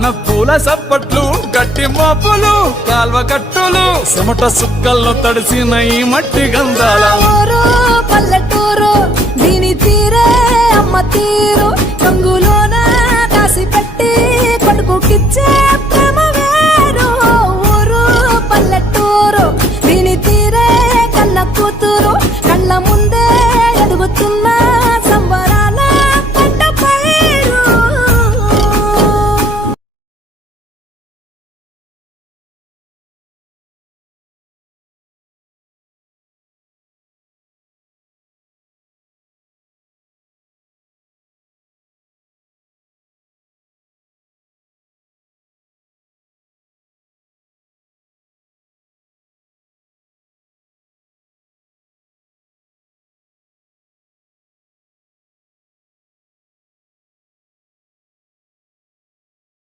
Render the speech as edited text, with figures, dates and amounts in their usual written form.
కన్న పూల సప్పట్లు గట్టి మోపులు కాల్వ కట్టులు చెమట సుక్కల్లో తడిసిన ఈ మట్టి గంధాల ఊరు పల్లెటూరు దీని తీరే అమ్మ తీరు కంగులోన కాసి పెట్టి కొడుకుకిచ్చే